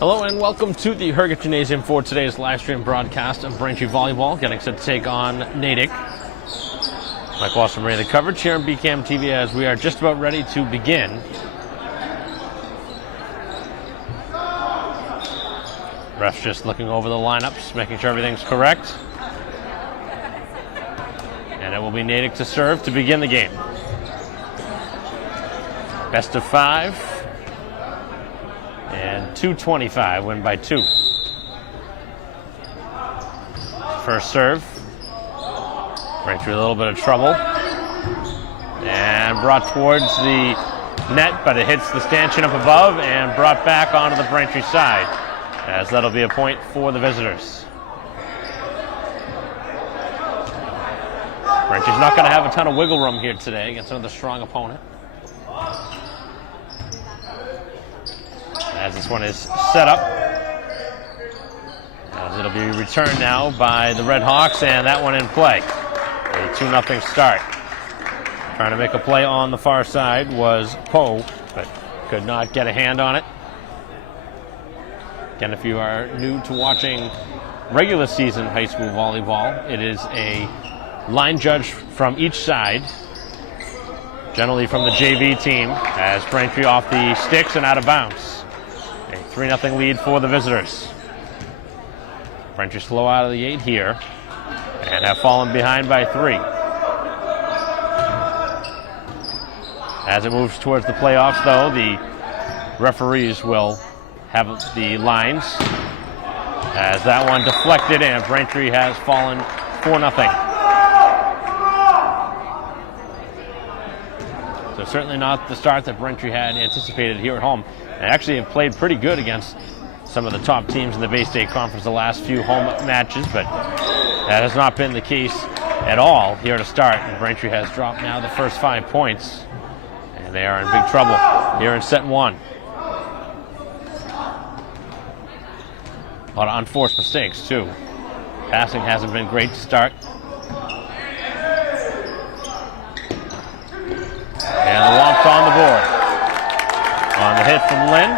Hello and welcome to the Herget Gymnasium for today's live stream broadcast of Braintree Volleyball, getting set to take on Natick. Mike Wasserman ready the coverage here on BCAM TV as we are just about ready to begin. Ref's just looking over the lineups, making sure everything's correct. And it will be Natick to serve to begin the game. Best of 5. And 225, win by 2. First serve. Braintree a little bit of trouble. And brought towards the net, but it hits the stanchion up above and brought back onto the Braintree side, as that'll be a point for the visitors. Braintree's not going to have a ton of wiggle room here today against another strong opponent, as this one is set up. As it'll be returned now by the Red Hawks, and that one in play. A 2-0 start. Trying to make a play on the far side was Poe, but could not get a hand on it. Again, if you are new to watching regular season high school volleyball, it is a line judge from each side, generally from the JV team, as Braintree off the sticks and out of bounds. A 3-0 lead for the visitors. Braintree slow out of the 8 here and have fallen behind by 3. As it moves towards the playoffs, though, the referees will have the lines, as that one deflected and Braintree has fallen 4-0. So certainly not the start that Braintree had anticipated here at home. They actually have played pretty good against some of the top teams in the Bay State Conference the last few home matches, but that has not been the case at all here to start. And Braintree has dropped now the first 5 points, and they are in big trouble here in set 1. A lot of unforced mistakes, too. Passing hasn't been great to start. And the Womp's on the board. On the hit from Lynn.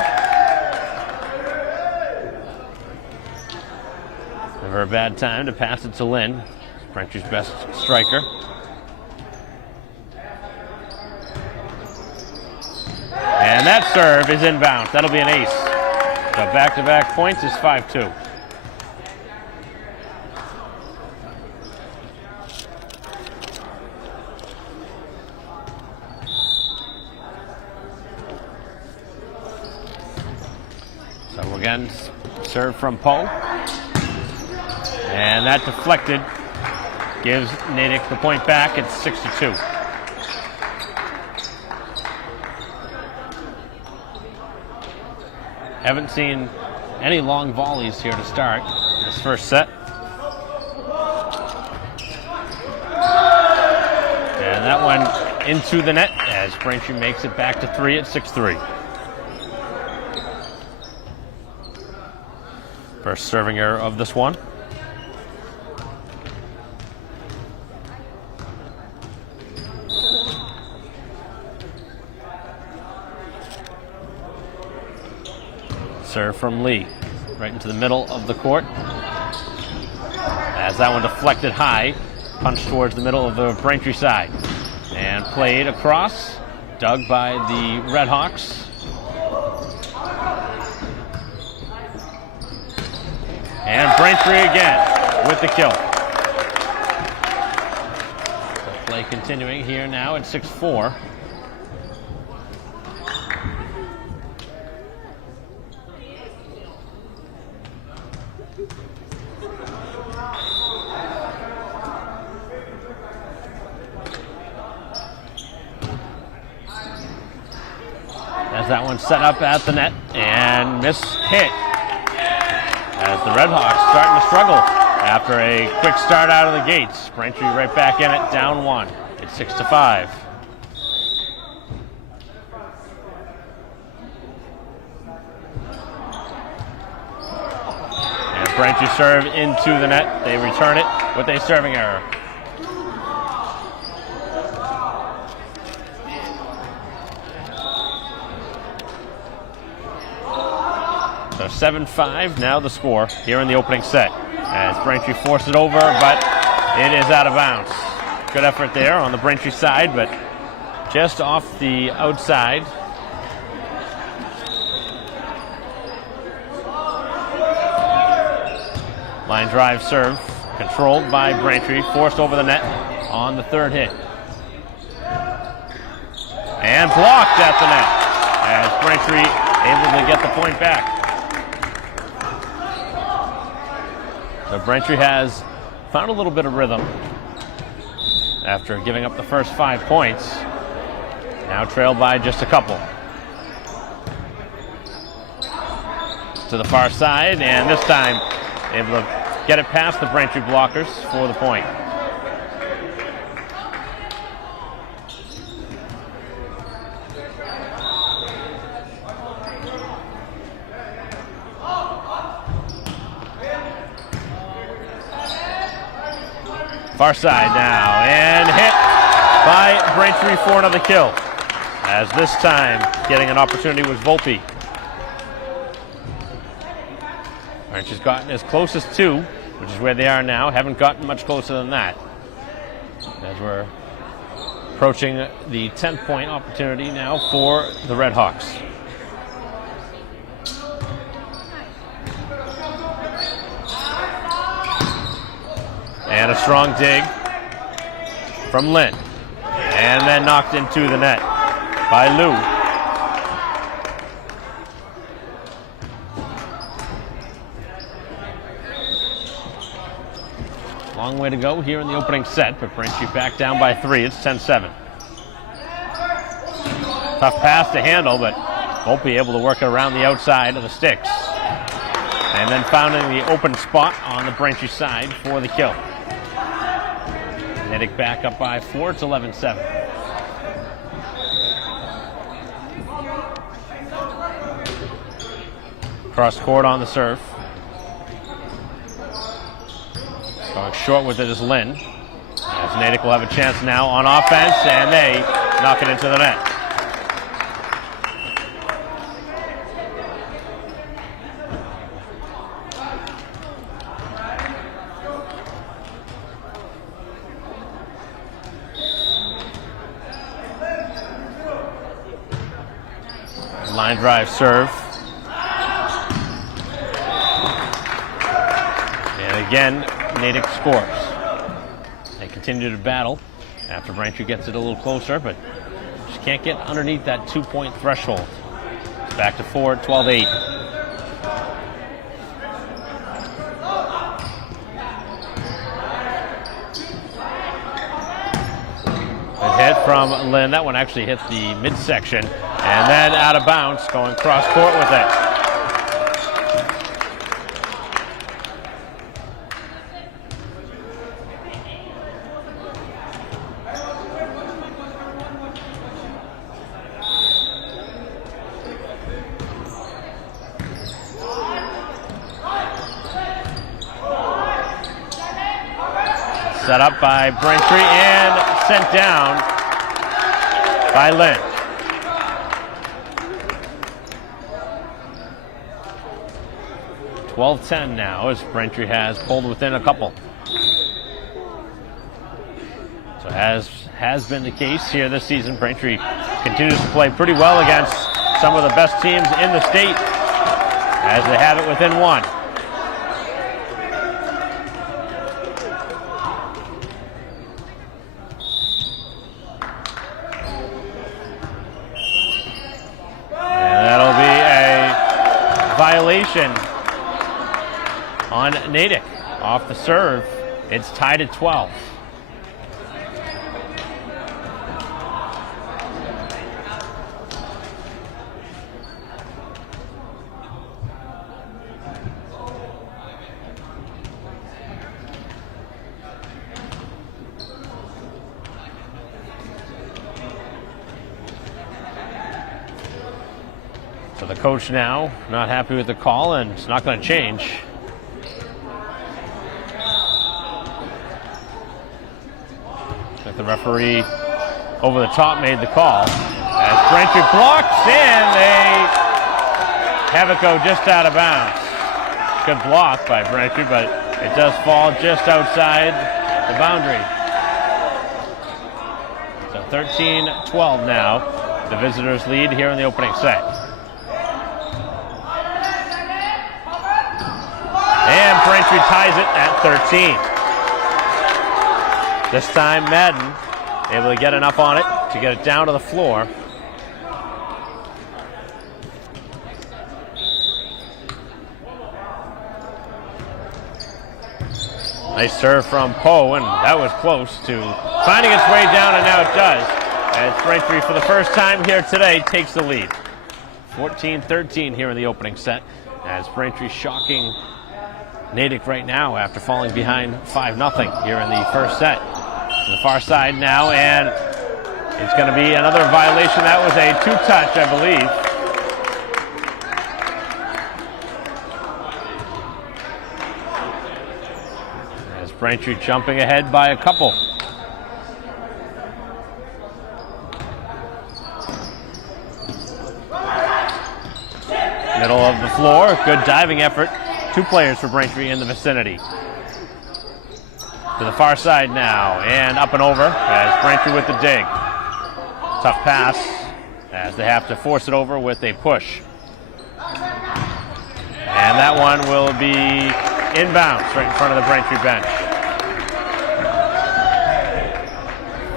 Never a bad time to pass it to Lynn, Braintree's best striker. And that serve is inbounds. That'll be an ace. So back-to-back points is 5-2. So again, serve from Poe. And that deflected gives Natick the point back. It's 6-2. Haven't seen any long volleys here to start this first set. And that one into the net as Braintree makes it back to 3 at 6-3. First serving error of this one. Serve from Lee, right into the middle of the court. As that one deflected high, punched towards the middle of the Braintree side. And played across, dug by the Red Hawks. And Braintree again with the kill. So play continuing here now at 6-4. As that one set up at the net and miss hit. As the Red Hawks starting to struggle after a quick start out of the gates. Braintree right back in it, down 1. It's 6-5. And Braintree serve into the net. They return it with a serving error. So 7-5 now the score here in the opening set. As Braintree forced it over, but it is out of bounds. Good effort there on the Braintree side, but just off the outside. Line drive serve, controlled by Braintree, forced over the net on the third hit. And blocked at the net as Braintree able to get the point back. So Braintree has found a little bit of rhythm after giving up the first 5 points. Now trailed by just a couple. To the far side, and this time able to get it past the Braintree blockers for the point. Far side now, and hit by Braintree for another kill. As this time, getting an opportunity was Volpe. Braintree's gotten as close as 2, which is where they are now. Haven't gotten much closer than that. As we're approaching the 10-point opportunity now for the Red Hawks. And a strong dig from Lynn. And then knocked into the net by Lou. Long way to go here in the opening set, but Braintree back down by 3. It's 10-7. Tough pass to handle, but won't be able to work it around the outside of the sticks. And then finding the open spot on the Braintree side for the kill. Natick back up by 4. It's 11-7. Cross court on the serve. Going short with it is Lynn. As Natick will have a chance now on offense, and they knock it into the net. Line drive serve. And again, Natick scores. They continue to battle after Braintree gets it a little closer, but just can't get underneath that 2-point threshold. It's back to 4, 12-8. A hit from Lynn. That one actually hit the midsection. And then out of bounds, going cross court with it. Set up by Braintree and sent down by Lynn. 12-10 now as Braintree has pulled within a couple. So as has been the case here this season, Braintree continues to play pretty well against some of the best teams in the state as they have it within 1. And that'll be a violation on Natick off the serve. It's tied at 12. So the coach now not happy with the call, and it's not going to change. The referee over the top made the call. As Braintree blocks, and they have it go just out of bounds. Good block by Braintree, but it does fall just outside the boundary. So 13-12 now. The visitors lead here in the opening set. And Braintree ties it at 13. This time Madden able to get enough on it to get it down to the floor. Nice serve from Poe, and that was close to finding its way down, and now it does. As Braintree, for the first time here today, takes the lead. 14-13 here in the opening set, as Braintree shocking Natick right now after falling behind 5-0 here in the first set. To the far side now, and it's going to be another violation. That was a two-touch, I believe. As Braintree jumping ahead by a couple. Middle of the floor, good diving effort. 2 players for Braintree in the vicinity. To the far side now, and up and over as Braintree with the dig. Tough pass as they have to force it over with a push. And that one will be inbounds right in front of the Braintree bench.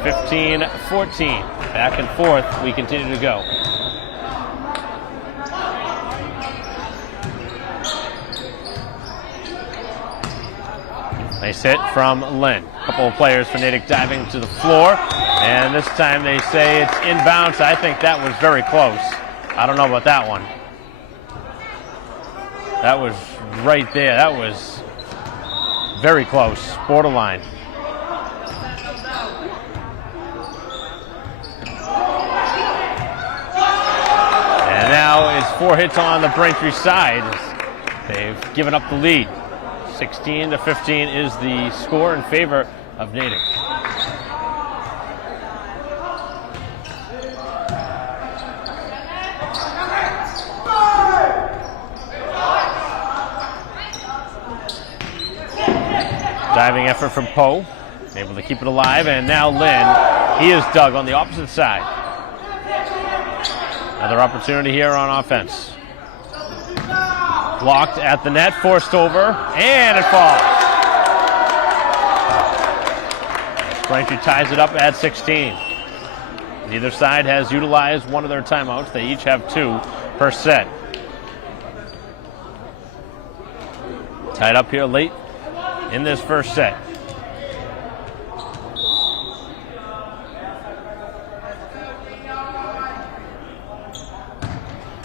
15-14, back and forth, we continue to go. Nice hit from Lynn. A couple of players for Natick diving to the floor. And this time they say it's inbounds. I think that was very close. I don't know about that one. That was right there. That was very close. Borderline. And now it's 4 hits on the Braintree side. They've given up the lead. 16-15 is the score in favor of Natick. Diving effort from Poe, able to keep it alive, and now Lynn, he is dug on the opposite side. Another opportunity here on offense. Blocked at the net, forced over, and it falls. Braintree ties it up at 16. Neither side has utilized one of their timeouts. They each have 2 per set. Tied up here late in this first set.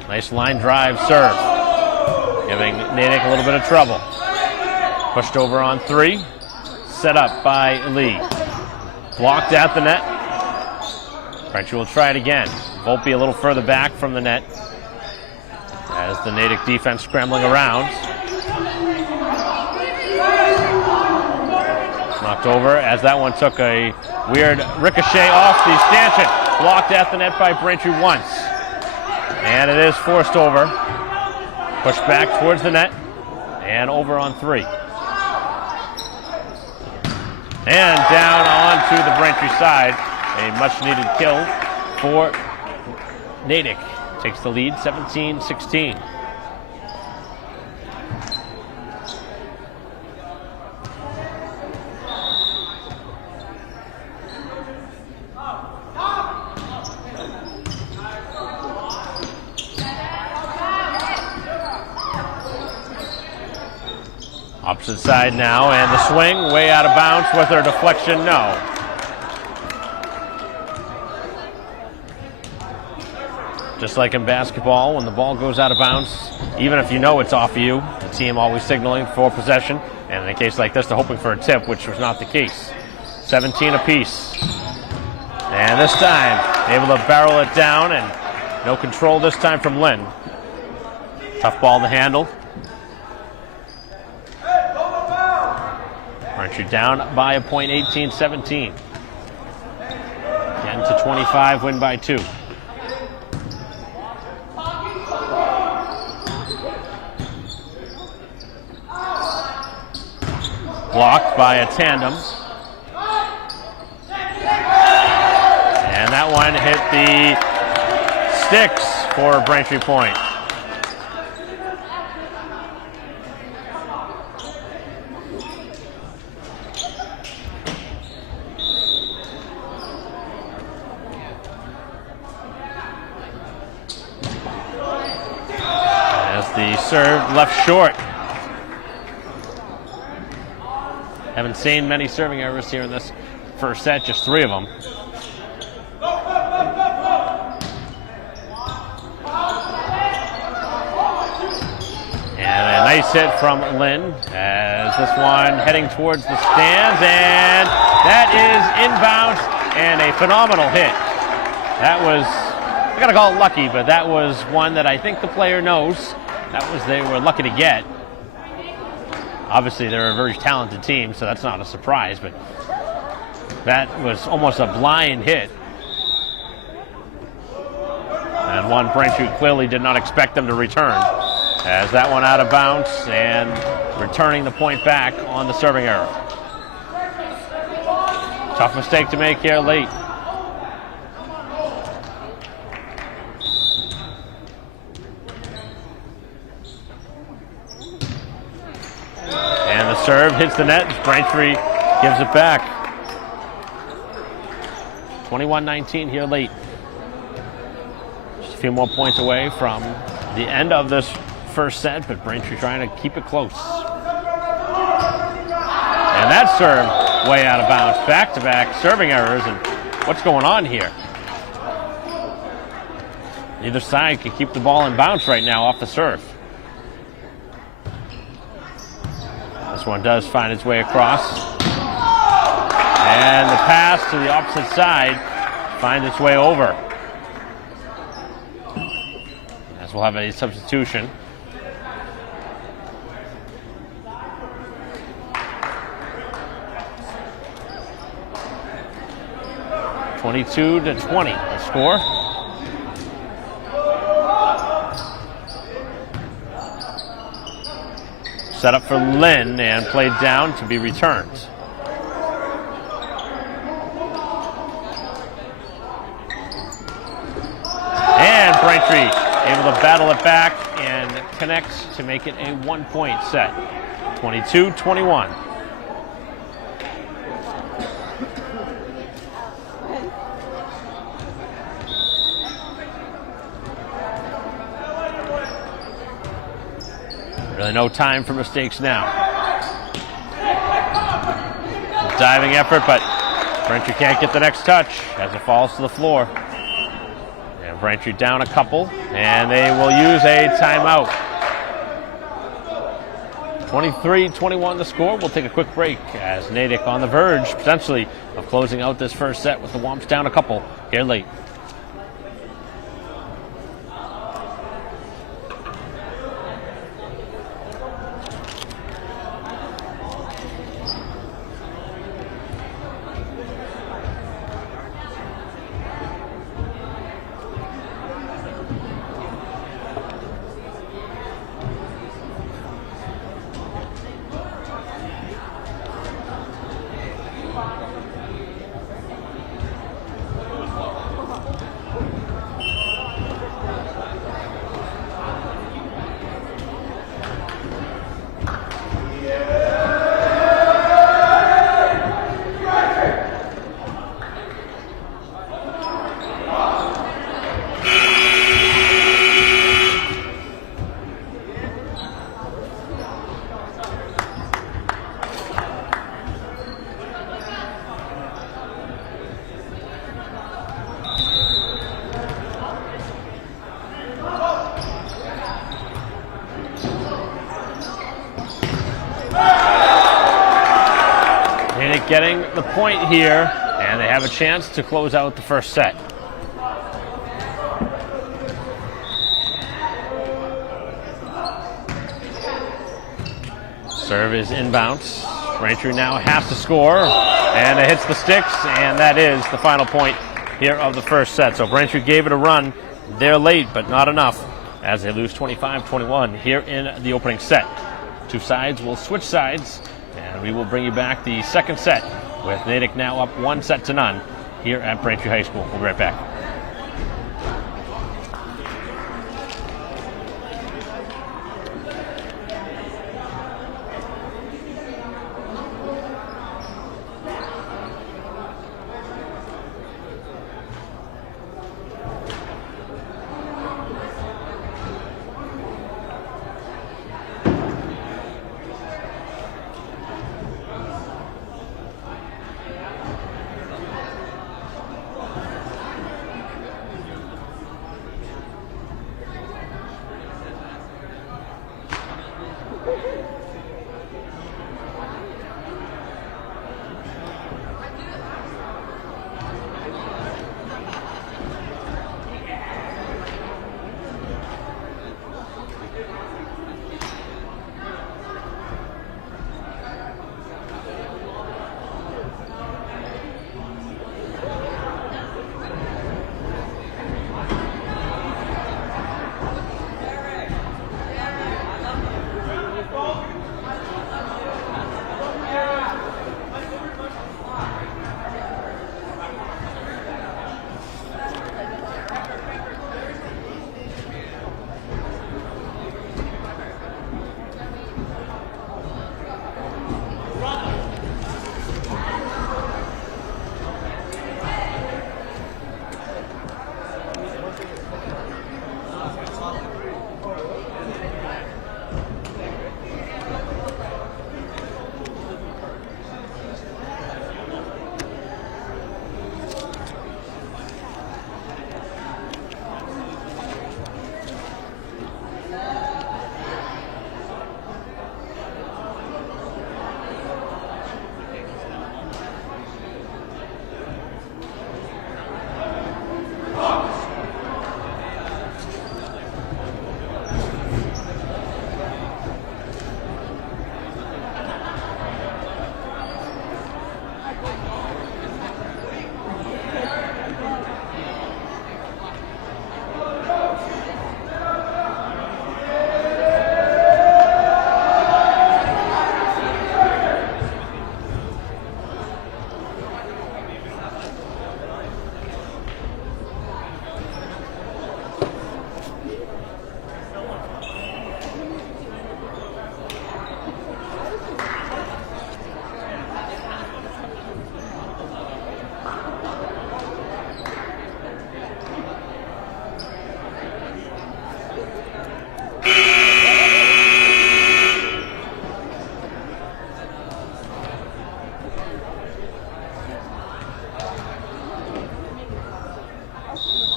Nice line drive serve, giving Natick a little bit of trouble. Pushed over on 3. Set up by Lee. Blocked at the net. Braintree will try it again. Volpe a little further back from the net as the Natick defense scrambling around. Knocked over as that one took a weird ricochet off the stanchion. Blocked at the net by Braintree once. And it is forced over. Pushed back towards the net. And over on 3. And down onto the Braintree side. A much-needed kill for Natick. Takes the lead, 17-16. Opposite side now, and the swing way out of bounds. Was there a deflection? No. Just like in basketball, when the ball goes out of bounds, even if you know it's off of you, the team always signaling for possession. And in a case like this, they're hoping for a tip, which was not the case. 17 apiece. And this time, able to barrel it down, and no control this time from Lynn. Tough ball to handle. Braintree down by a point, 18-17. 10-25, win by 2. Blocked by a tandem. And that one hit the sticks for Braintree point. As the serve left short. Haven't seen many serving errors here in this first set, just 3 of them. And a nice hit from Lynn as this one heading towards the stands, and that is inbounds and a phenomenal hit. That was, I gotta call it lucky, but that was one that I think the player knows they were lucky to get. Obviously, they're a very talented team, so that's not a surprise, but that was almost a blind hit. And one Braintree clearly did not expect them to return. As that one out of bounds and returning the point back on the serving error. Tough mistake to make here late. And the serve hits the net. Braintree gives it back. 21-19 here late. Just a few more points away from the end of this first set, but Braintree trying to keep it close. And that serve way out of bounds. Back-to-back serving errors, and what's going on here? Neither side can keep the ball in bounce right now off the serve. This one does find its way across. And the pass to the opposite side finds its way over. As we'll have a substitution. (22-20) the score. Set up for Lynn and played down to be returned. And Braintree able to battle it back and connects to make it a 1-point set. 22-21. Really no time for mistakes now. Diving effort, but Braintree can't get the next touch as it falls to the floor. And Braintree down a couple, and they will use a timeout. 23-21 the score. We'll take a quick break as Natick on the verge, potentially, of closing out this first set with the Womps down a couple here late. Getting the point here, and they have a chance to close out the first set. Serve is inbounds. Braintree now has to score, and it hits the sticks, and that is the final point here of the first set. So Braintree gave it a run. They're late, but not enough, as they lose 25-21 here in the opening set. Two sides will switch sides And we will bring you back the second set with Natick now up 1-0 here at Braintree High School. We'll be right back.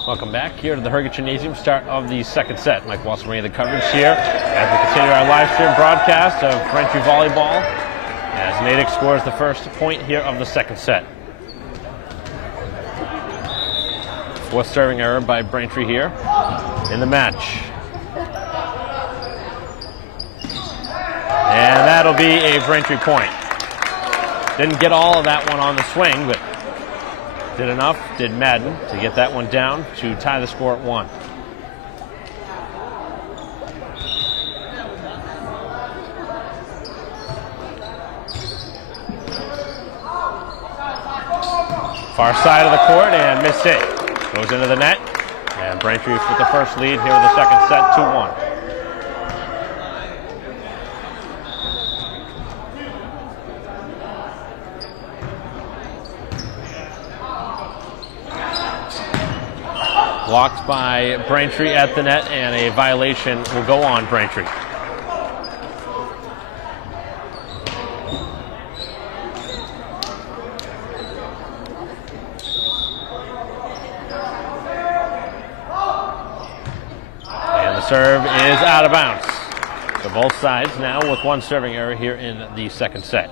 Welcome back here to the Herget Gymnasium, start of the second set. Mike Walsh bringing the coverage here as we continue our live stream broadcast of Braintree Volleyball as Natick scores the first point here of the second set. Fourth serving error by Braintree here in the match. And that'll be a Braintree point. Didn't get all of that one on the swing, but did enough, did Madden, to get that one down to tie the score at 1. Far side of the court and missed it. Goes into the net. And Braintree with the first lead here in the second set, 2-1. Blocked by Braintree at the net, and a violation will go on Braintree. And the serve is out of bounds. So both sides now with one serving error here in the second set.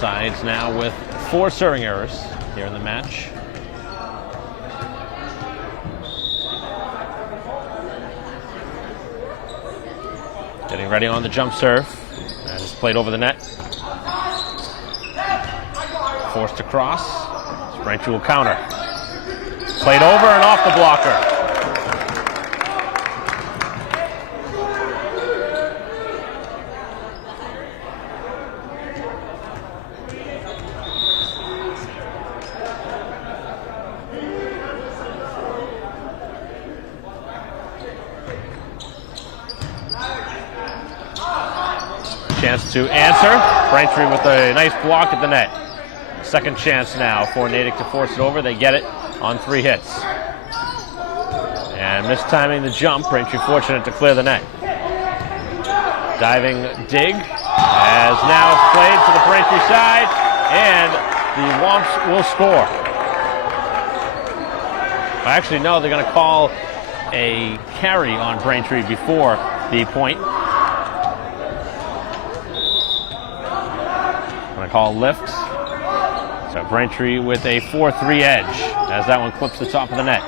Sides now with 4 serving errors here in the match. Getting ready on the jump serve. And it's played over the net. Forced across. Braintree will counter. Played over and off the blocker. chance to answer. Braintree with a nice block at the net. Second chance now for Natick to force it over. They get it on 3 hits. And mistiming the jump. Braintree fortunate to clear the net. Diving dig as now it's played to the Braintree side, and the Womps will score. Actually, no, they're going to call a carry on Braintree before the point. Going to call lift. So Braintree with a 4-3 edge as that one clips the top of the net.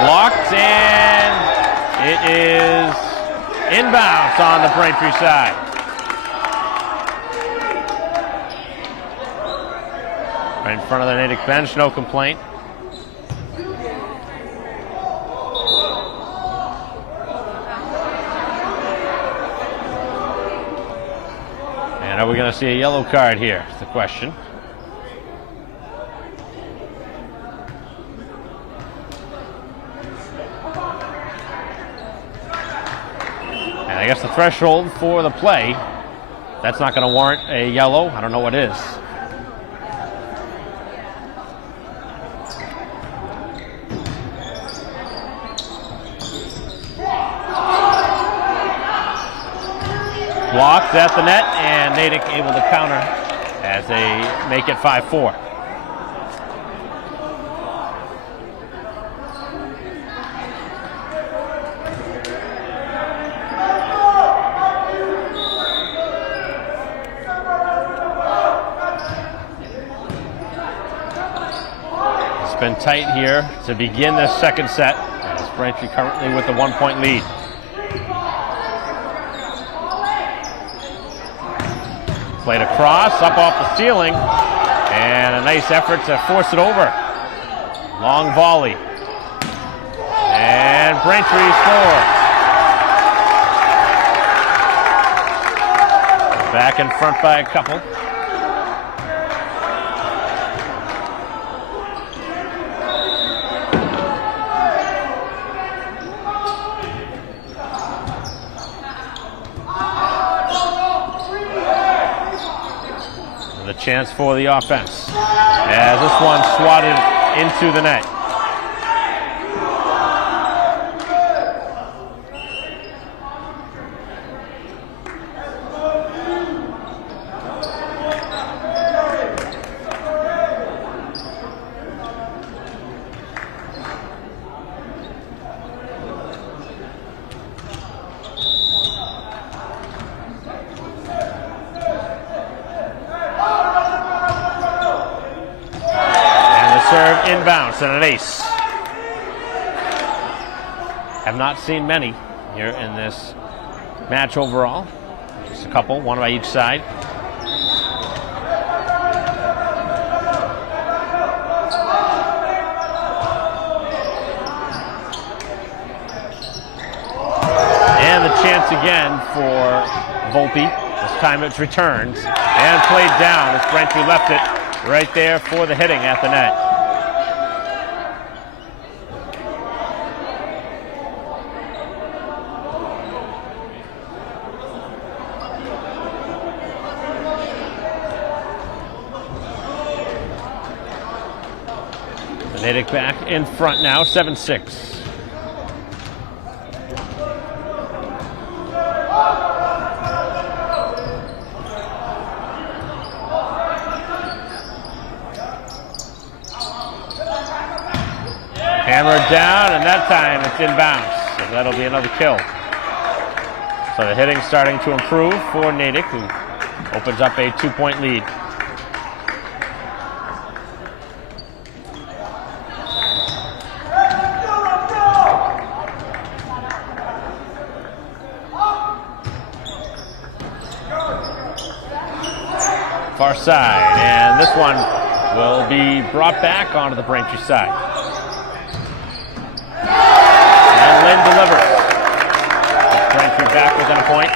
Blocked, and it is inbounds on the Braintree side. Right in front of the Natick bench, no complaint. And are we going to see a yellow card here? Is the question. And I guess the threshold for the play, that's not going to warrant a yellow. I don't know what is. Blocked at the net, and Natick able to counter as they make it 5-4. It's been tight here to begin this second set, as Braintree currently with a 1-point lead. Played across, up off the ceiling, and a nice effort to force it over. Long volley. And Braintree scores. Back in front by a couple. The chance for the offense as this one swatted into the net. Serve inbounds and an ace. Have not seen many here in this match overall. Just a couple, one by each side. And the chance again for Volpe. This time it's returned and played down as Braintree left it right there for the hitting at the net. Natick back in front now, 7-6. Hammered down, and that time it's inbounds. So that'll be another kill. So the hitting starting to improve for Natick, who opens up a 2-point lead. Far side, and this one will be brought back onto the Braintree side. And Lynn delivers. Braintree back within a point.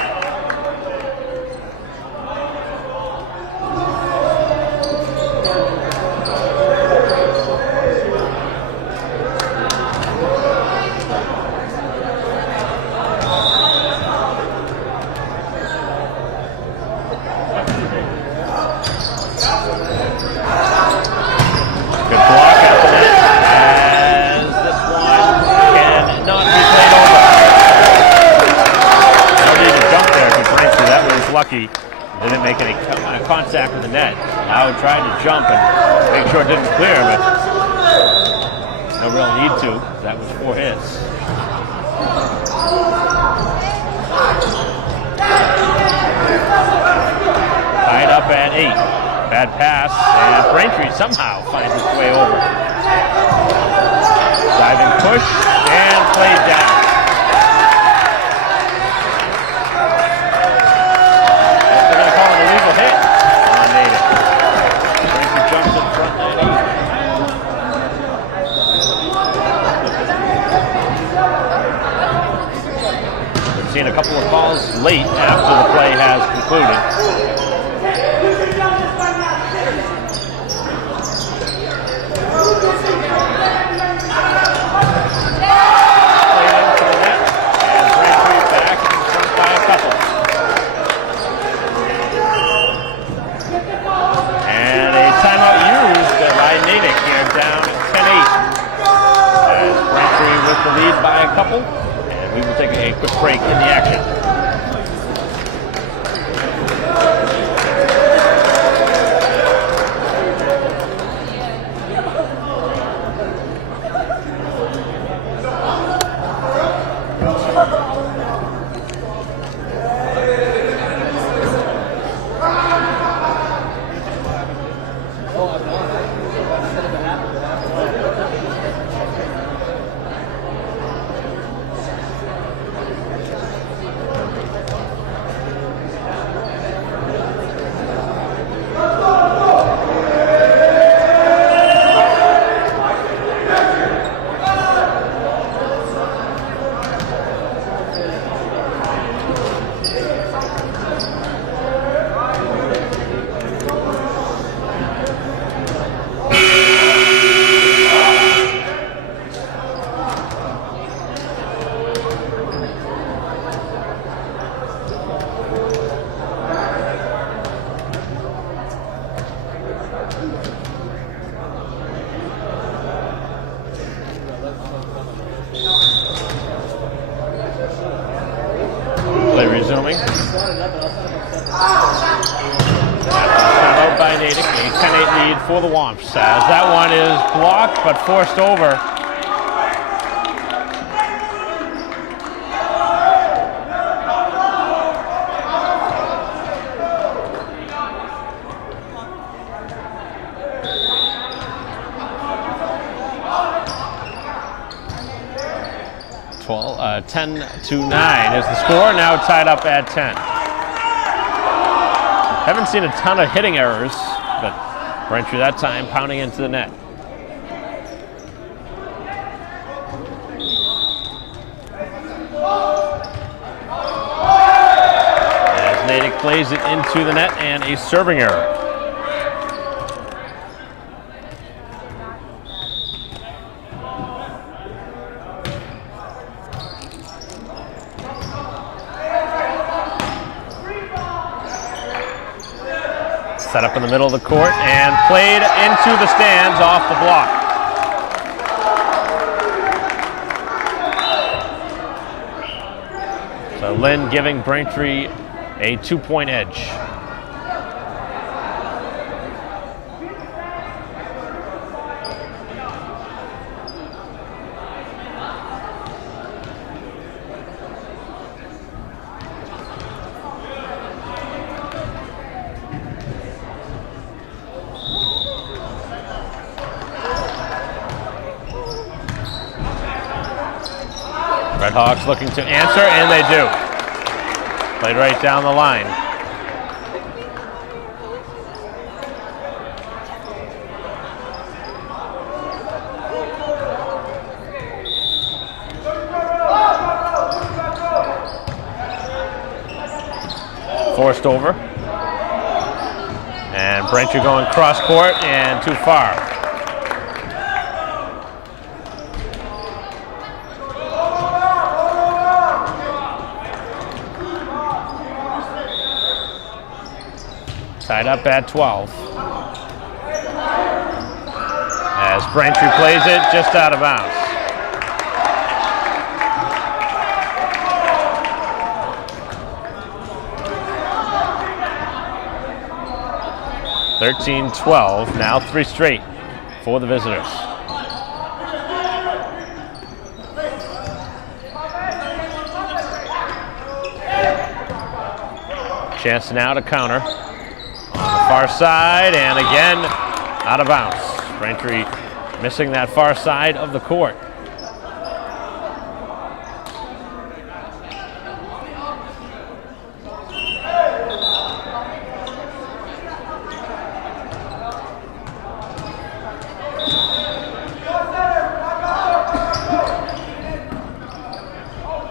rookie. Didn't make any contact with the net. Howard tried to jump and make sure it didn't clear, but no real need to. That was 4 hits. Tied up at 8. Bad pass, and Braintree somehow finds its way over. Diving push, and played down. They're going to call it a legal hit on Natick. Braintree jumps in front net. We've seen a couple of calls late after the play has concluded. The lead by a couple, and we will take a quick break in the action. Resuming. Out by Natick, a 10-8 lead for the Womps, as that one is blocked but forced over. Well, 10-9 is the score, now tied up at 10. Haven't seen a ton of hitting errors, but Braintree that time pounding into the net. As Natick plays it into the net, and a serving error. Set up in the middle of the court and played into the stands off the block. So Lynn giving Braintree a 2-point edge. Redhawks looking to answer, and they do. Played right down the line. Forced over. And Braintree going cross court and too far. Tied up at 12. As Braintree plays it just out of bounds. 13-12, now 3 straight for the visitors. Chance now to counter on the far side, and again out of bounds. Braintree missing that far side of the court.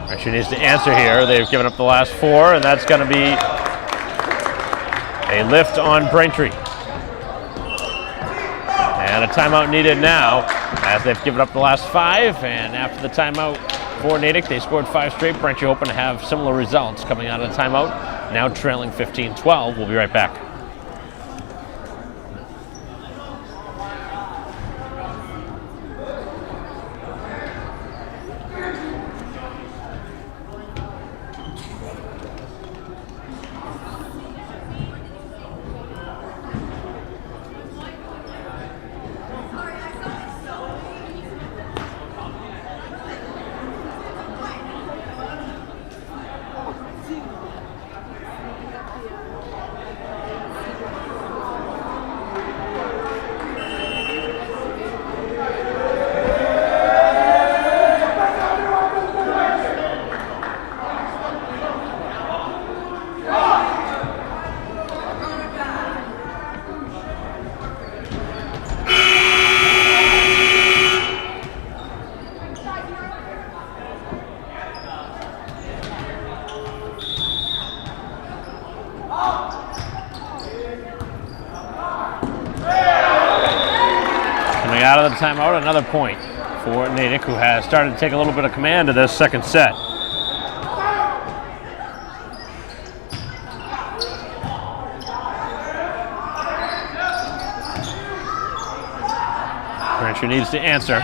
Braintree needs to answer here. They've given up the last 4, and that's going to be a lift on Braintree. And a timeout needed now, as they've given up the last 5, and after the timeout for Natick, they scored 5 straight. Braintree hoping to have similar results coming out of the timeout, now trailing 15-12. We'll be right back. Out of the timeout, another point for Natick, who has started to take a little bit of command of this second set. Braintree needs to answer.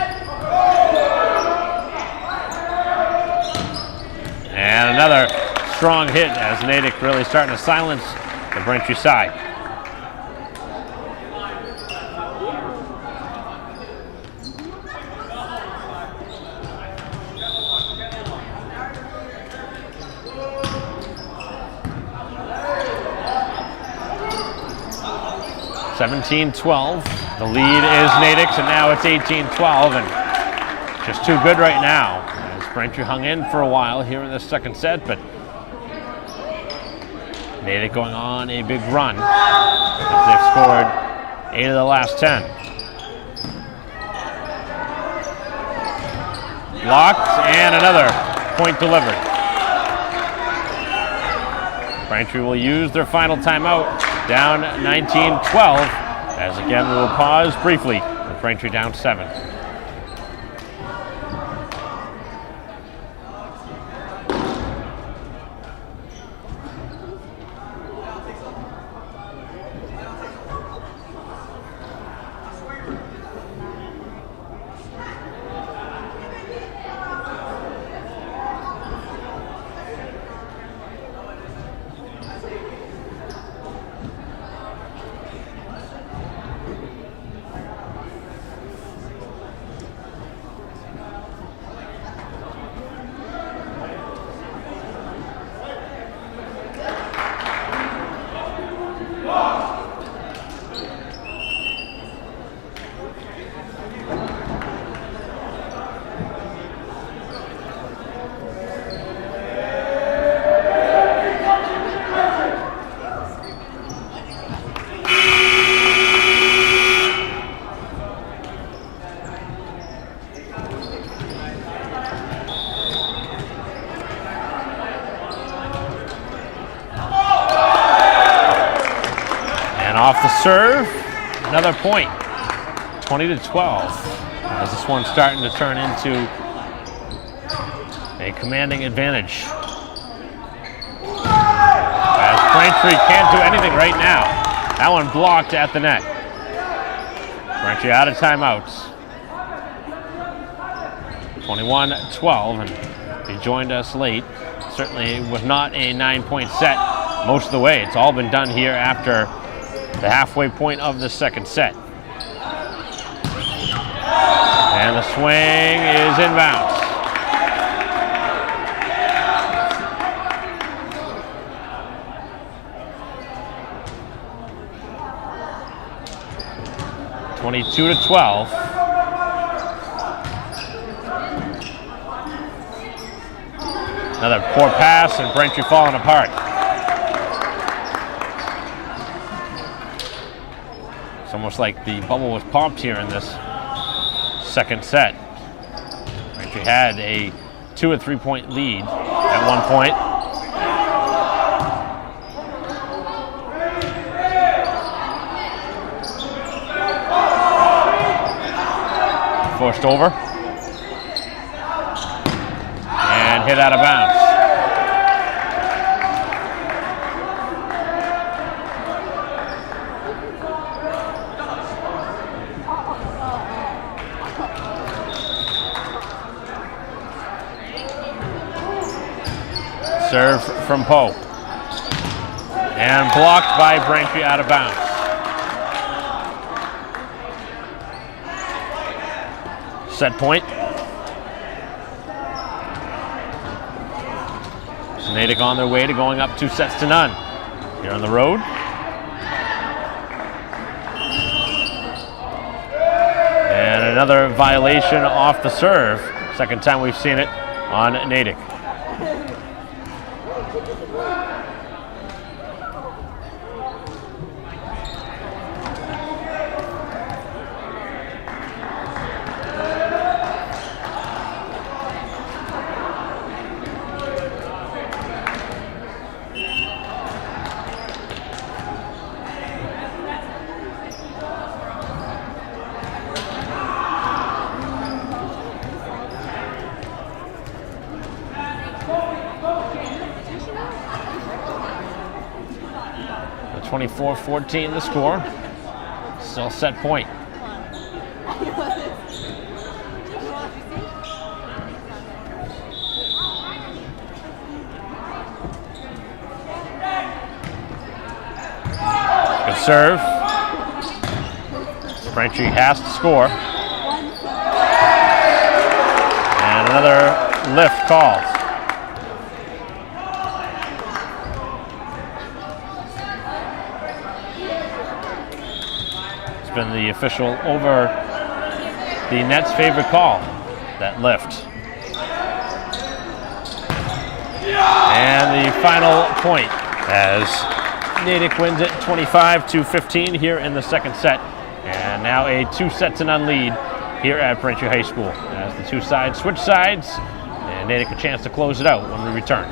And another strong hit as Natick really starting to silence the Braintree side. (17-12). The lead is Natick's, and now it's 18-12, and just too good right now. As Braintree hung in for a while here in this second set, but Natick going on a big run as they've scored 8 of the last 10. Blocked, and another point delivered. Braintree will use their final timeout, down 19-12, as again we will pause briefly with Braintree down 7. Off the serve, another point, 20-12. As this one's starting to turn into a commanding advantage. As Braintree can't do anything right now. That one blocked at the net. Braintree out of timeouts. 21-12, and he joined us late. Certainly was not a 9-point set most of the way. It's all been done here after the halfway point of the second set. And the swing is inbounds. (22-12). Another poor pass and Braintree falling apart. It's almost like the bubble was popped here in this second set. Braintree had a 2 or 3 point lead at one point. Forced over and hit out of bounds. Serve from Poe. And blocked by Braintree out of bounds. Set point. Natick on their way to going up 2-0 here on the road. And another violation off the serve. Second time we've seen it on Natick. The 24-14 the score. Still set point. Good serve. Braintree has to score. And another lift called. It's been the official over the Nets' favorite call, that lift. And the final point as Natick wins it 25-15 here in the second set. And now a 2-0 lead here at Braintree High School as the two sides switch sides and Natick a chance to close it out when we return.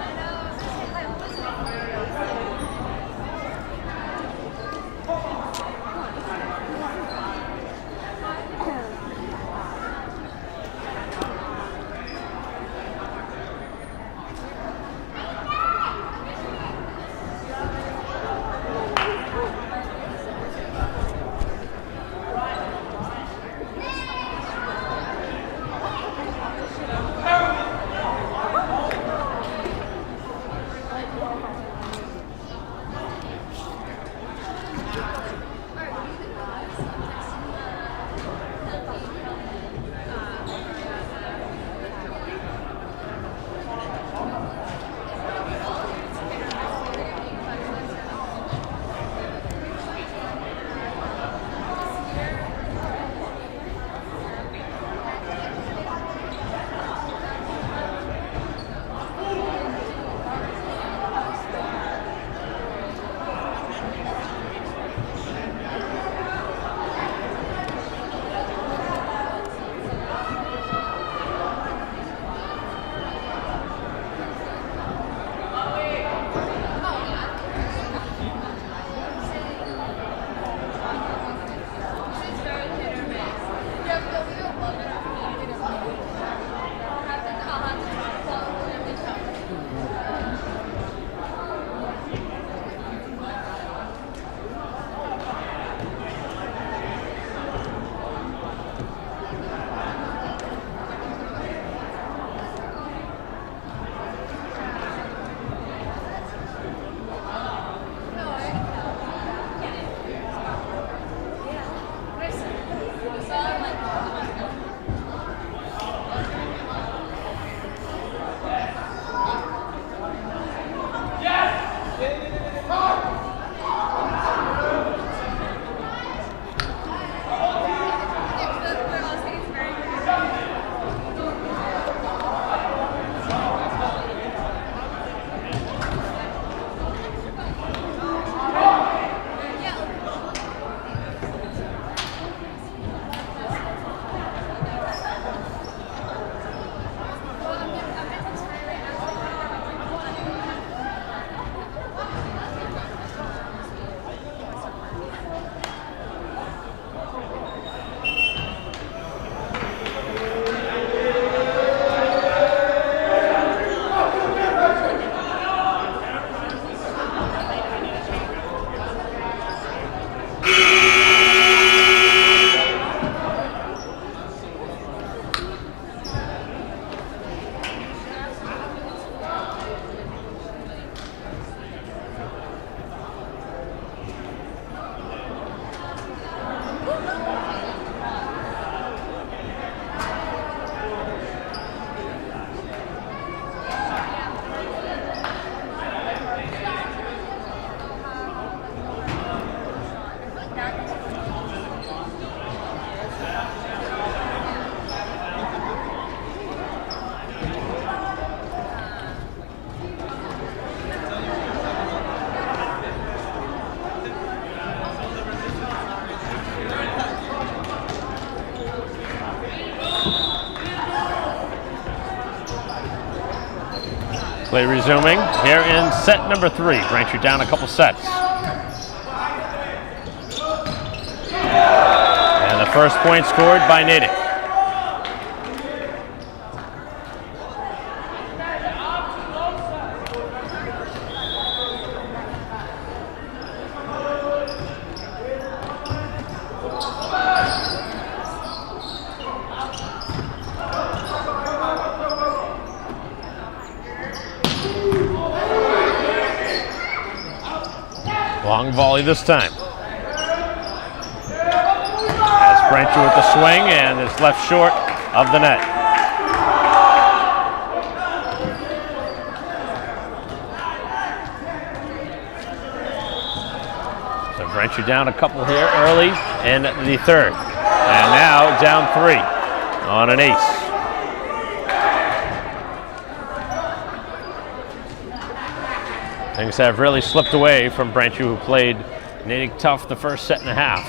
Play resuming here in set number 3. Braintree down a couple sets. And the first point scored by Natick. Long volley this time. As Braintree with the swing, and it's left short of the net. So Braintree down a couple here early in the third. And now down 3 on an ace. Things have really slipped away from Braintree, who played Natick tough the first set and a half.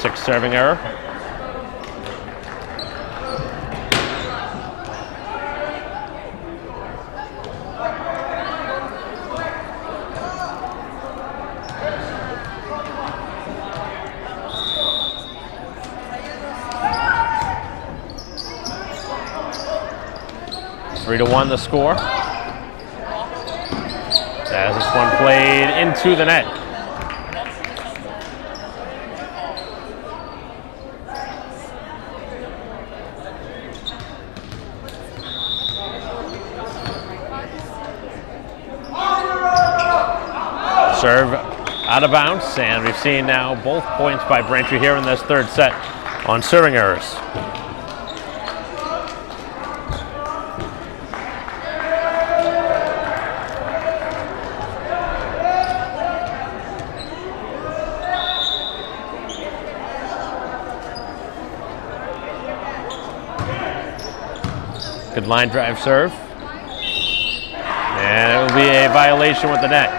6 serving error. Three to 1 the score. As this one played into the net. Serve out of bounds, and we've seen now both points by Braintree here in this third set on serving errors. Good line drive serve. And it will be a violation with the net.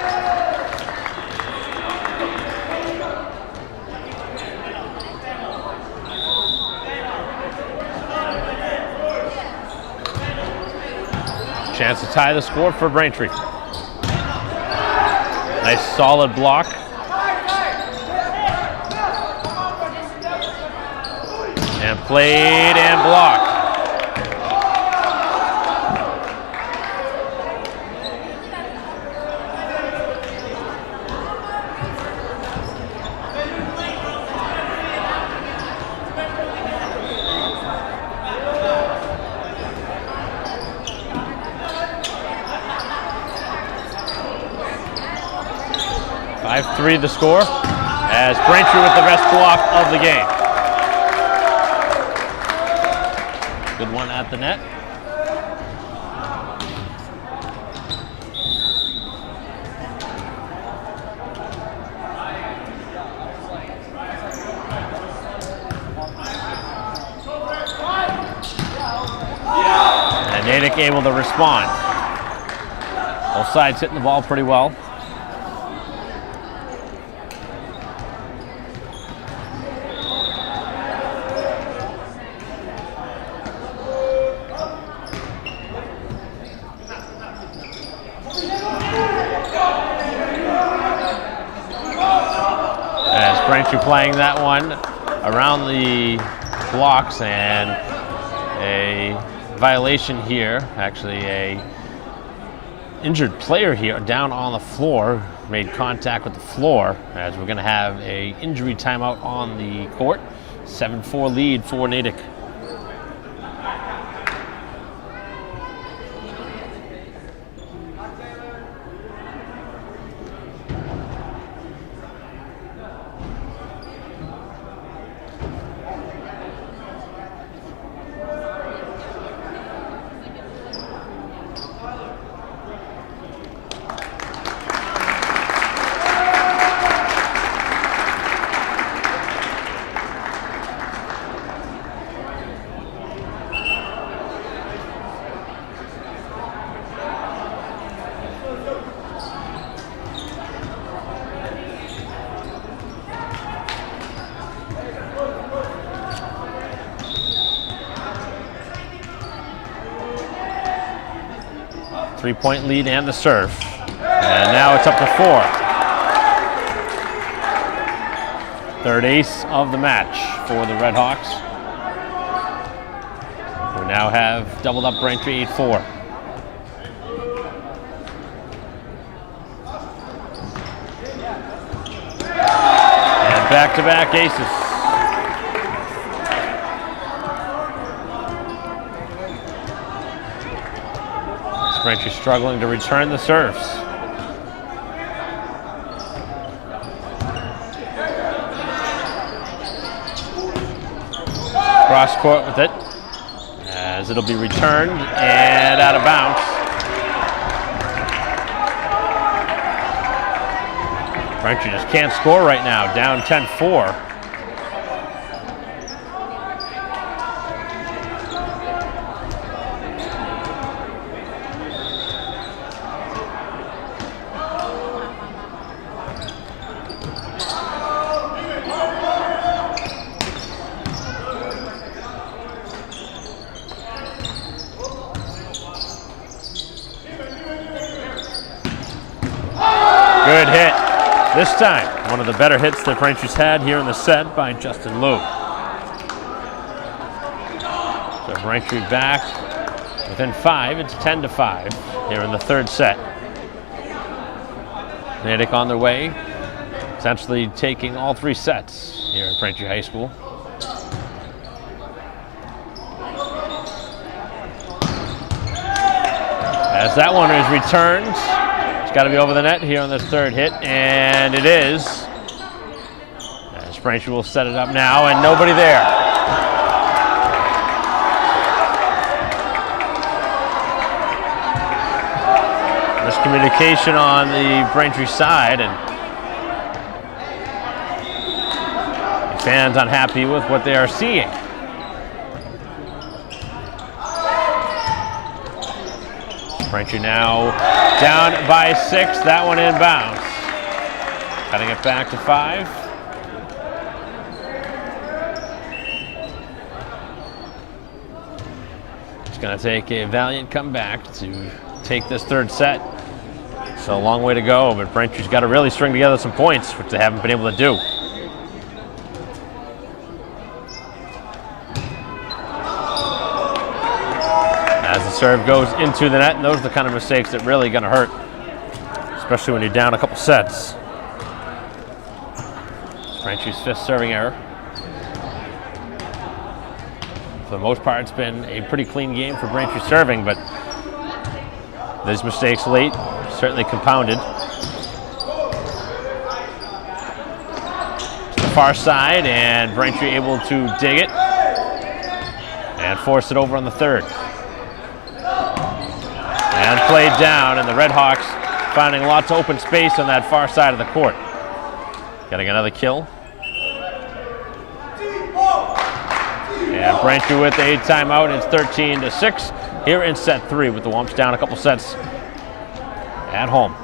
Chance to tie the score for Braintree. Nice solid block. And played and blocked. Three the score, as Braintree with the best block of the game. Good one at the net. And Natick able to respond. Both sides hitting the ball pretty well. Braintree playing that one around the blocks, and a violation here. Actually, a injured player here down on the floor made contact with the floor, as we're going to have a injury timeout on the court. 7-4 lead for Natick. 3-point lead and the serve. And now it's up to 4. Third ace of the match for the Red Hawks, who now have doubled up Braintree 8-4. And back-to-back aces. Braintree struggling to return the serves. Cross court with it, as it'll be returned and out of bounds. Braintree just can't score right now, down 10-4. Good hit. This time, one of the better hits that Braintree's had here in the set by Justin Liu. So Braintree back within 5. It's 10-5 here in the third set. Natick on their way, essentially taking all 3 sets here at Braintree High School. As that one is returned, it's got to be over the net here on this third hit, and it is. As Braintree will set it up now, and nobody there. Miscommunication on the Braintree side, and the fans unhappy with what they are seeing. Braintree now down by 6. That one inbounds. Cutting it back to 5. It's going to take a valiant comeback to take this third set. So a long way to go, but Braintree's got to really string together some points, which they haven't been able to do. As the serve goes into the net, and those are the kind of mistakes that really going to hurt, especially when you're down a couple sets. Braintree's 5th serving error. For the most part, it's been a pretty clean game for Braintree serving, but these mistakes late certainly compounded. To the far side, and Braintree able to dig it and force it over on the third. And played down, and the Red Hawks finding lots of open space on that far side of the court. Getting another kill. And Braintree with a timeout. It's 13-6 here in set 3 with the Wumps down a couple sets at home.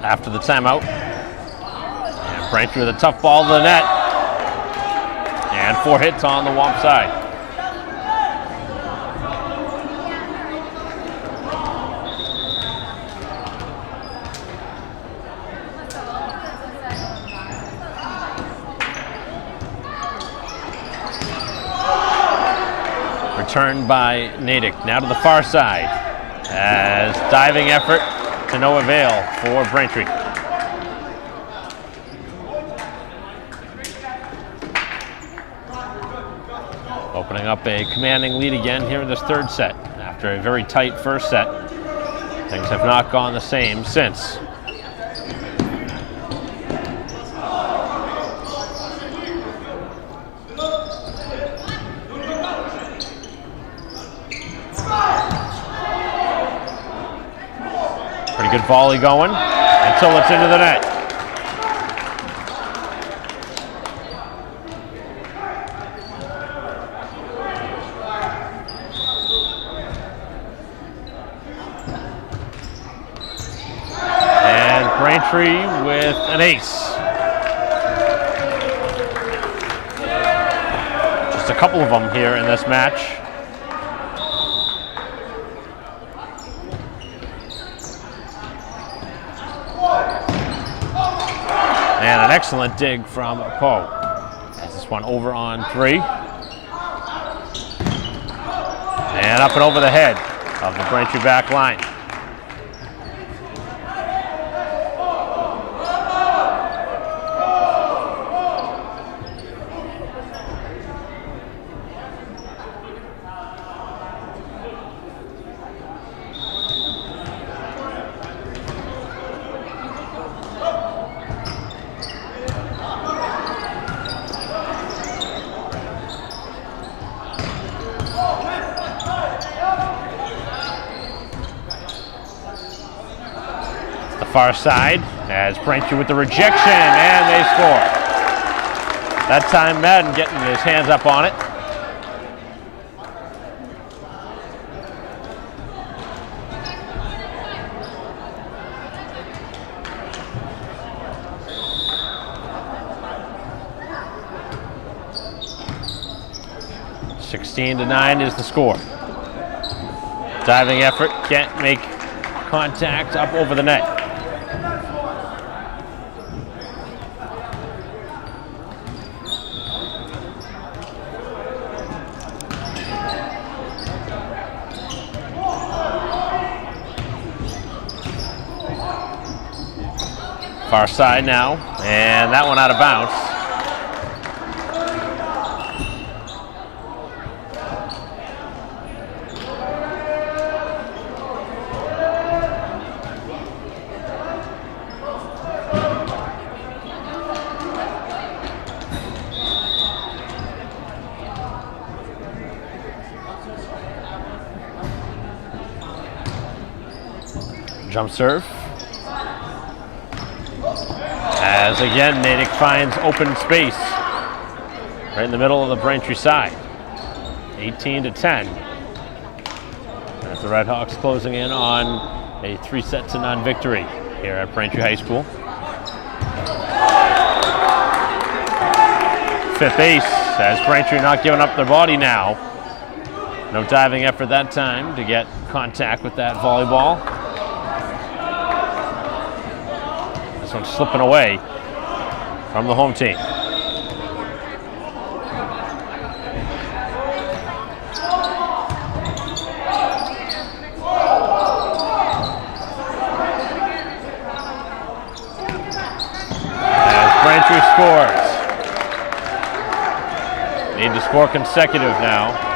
After the timeout, and Braintree with a tough ball to the net, and 4 hits on the Wump side. Returned by Natick, now to the far side, as diving effort to no avail for Braintree. Opening up a commanding lead again here in this third set. After a very tight first set, things have not gone the same since. Pretty good volley going until it's into the net. And Braintree with an ace. Just a couple of them here in this match. And an excellent dig from Poe. Has this one over on 3. And up and over the head of the Braintree back line. Far side as Braintree with the rejection, and they score. That time Madden getting his hands up on it. (16-9) is the score. Diving effort, can't make contact up over the net. Far side now, and that one out of bounds. Jump serve. As again, Natick finds open space right in the middle of the Braintree side. 18-10. As the Redhawks closing in on a 3-0 victory here at Braintree High School. Fifth ace as Braintree not giving up their body now. No diving effort that time to get contact with that volleyball. This one's slipping away from the home team. As Braintree scores. Need to score consecutive now.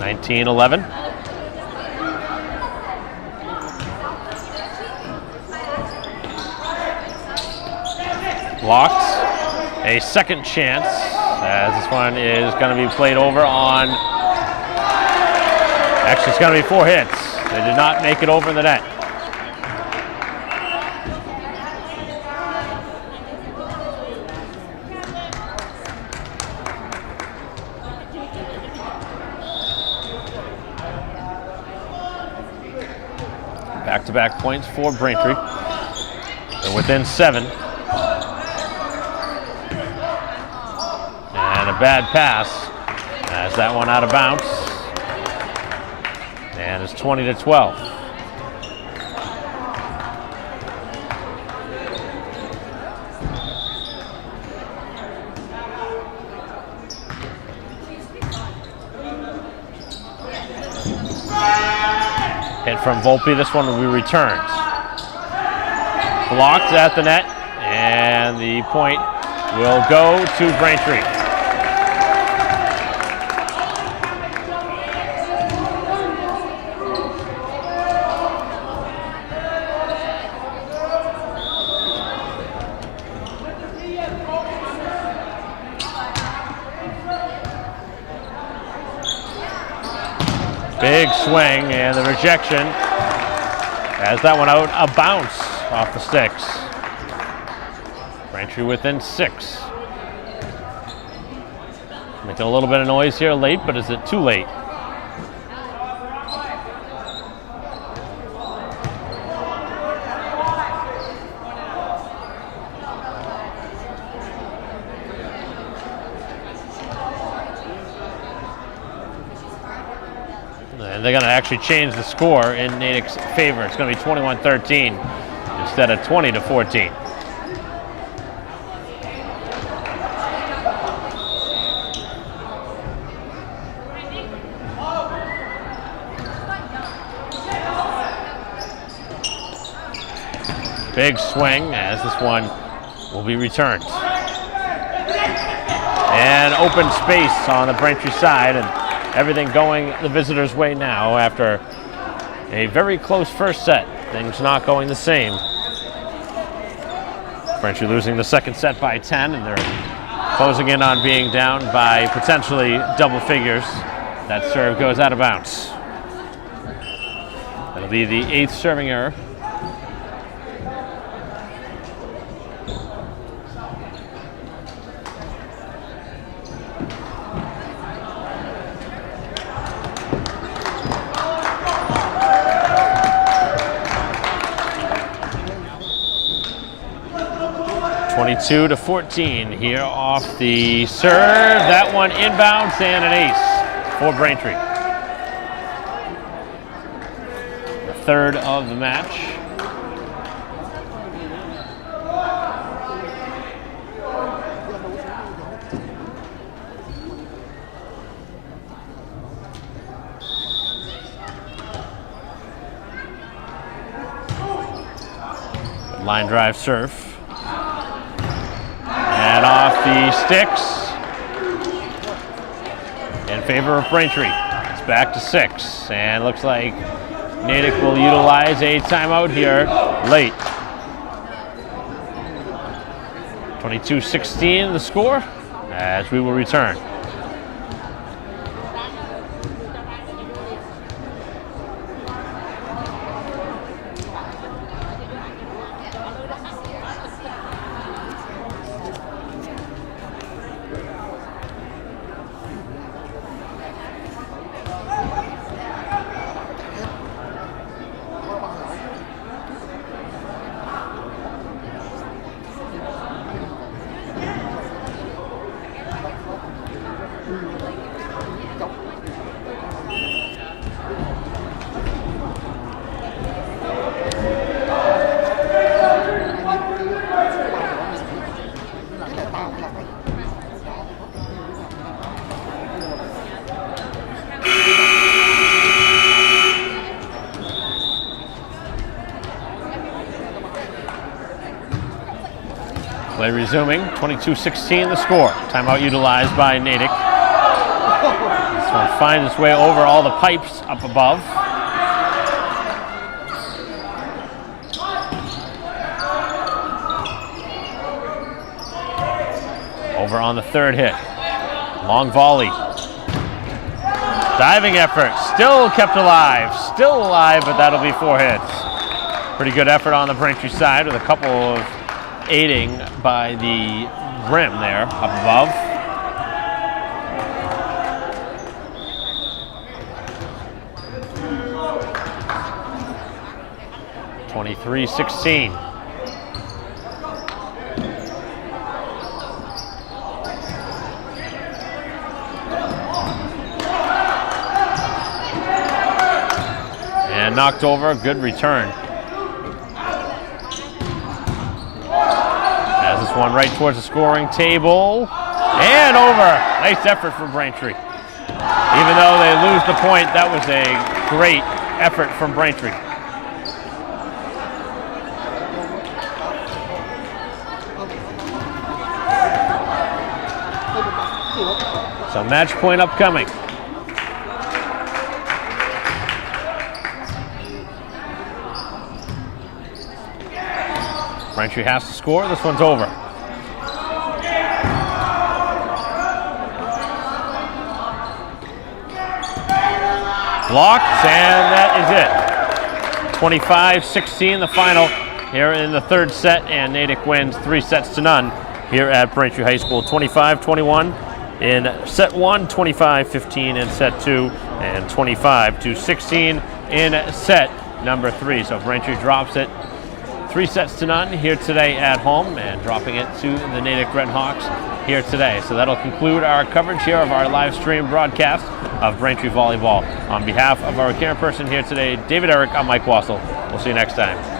(19-11). Blocked. A second chance as this one is going to be played over on. Actually, it's going to be 4 hits. They did not make it over the net. Back-to-back points for Braintree. They're within 7. And a bad pass as that one out of bounds. And it's 20-12. Hit from Volpe. This one will be returned. Blocked at the net, and the point will go to Braintree. Big swing and the rejection has that one out, a bounce off the sticks. Braintree within 6. Making a little bit of noise here late, but is it too late? And they're going to actually change the score in Natick's favor. It's going to be 21-13 instead of 20-14. Big swing as this one will be returned. And open space on the Braintree side, and everything going the visitors' way now after a very close first set. Things not going the same. Braintree losing the second set by 10, and they're closing in on being down by potentially double figures. That serve goes out of bounds. That'll be the 8th serving error. To 14 here off the serve. That one inbounds and an ace for Braintree. The 3rd of the match. Line drive serve. And off the sticks in favor of Braintree. It's back to 6, and looks like Natick will utilize a timeout here late. 22-16 the score as we will return. Play resuming, 22-16 the score. Timeout utilized by Natick. This one finds its way over all the pipes up above. Over on the 3rd hit. Long volley. Diving effort, still kept alive. Still alive, but that'll be 4 hits. Pretty good effort on the Braintree side with a couple of aiding by the rim there up above. (23-16). And knocked over, good return. One right towards the scoring table and over. Nice effort for Braintree. Even though they lose the point, that was a great effort from Braintree. So match point upcoming. Braintree has to score. This one's over. Blocked, and that is it. 25-16, the final here in the third set, and Natick wins 3-0 here at Braintree High School. 25-21 in set 1, 25-15 in set 2, and 25-16 in set number 3. So Braintree drops it 3-0 here today at home, and dropping it to the Natick Red Hawks here today. So that'll conclude our coverage here of our live stream broadcast of Braintree Volleyball. On behalf of our camera person here today, David Eric, I'm Mike Wassel. We'll see you next time.